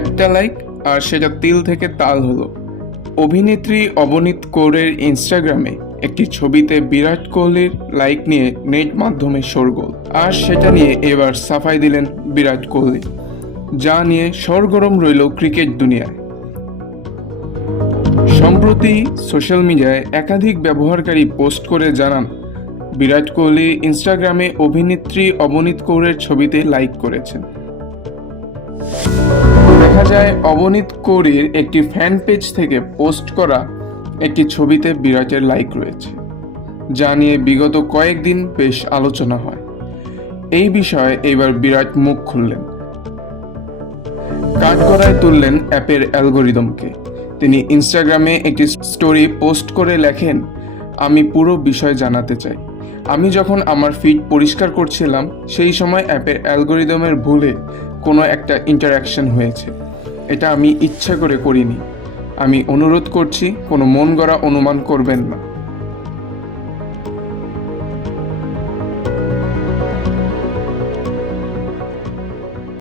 একটা লাইক আর সেটা তিল থেকে তাল হলো। অভিনেত্রী অবনীত কৌরের ইনস্টাগ্রামে একটি ছবিতে বিরাট কোহলির লাইক নিয়ে নেট মাধ্যমে শোরগোল, আর সেটা নিয়ে এবার সাফাই দিলেন বিরাট কোহলি, যা নিয়ে সরগরম রইল ক্রিকেট দুনিয়ায়। সম্প্রতি সোশ্যাল মিডিয়ায় একাধিক ব্যবহারকারী পোস্ট করে জানান বিরাট কোহলি ইনস্টাগ্রামে অভিনেত্রী অবনীত কৌরের ছবিতে লাইক করেছেন। দেখা যায় অবনীত কৌরের একটি ফ্যান পেজ থেকে পোস্ট করা একটি ছবিতে বিরাটের লাইক রয়েছে, যা নিয়ে বিগত কয়েকদিন বেশ আলোচনা হয়। এই বিষয়ে এবার বিরাট মুখ খুললেন, কাঠগড়ায় তুললেন অ্যাপের অ্যালগোরিদমকে। তিনি ইনস্টাগ্রামে একটি স্টোরি পোস্ট করে লেখেন, আমি পুরো বিষয় জানাতে চাই। আমি যখন আমার ফিড পরিষ্কার করছিলাম সেই সময় অ্যাপের অ্যালগোরিদমের ভুলে কোনো একটা ইন্টারাকশন হয়েছে। এটা আমি ইচ্ছা করে করিনি। আমি অনুরোধ করছি কোনো মন গড়া অনুমান করবেন না।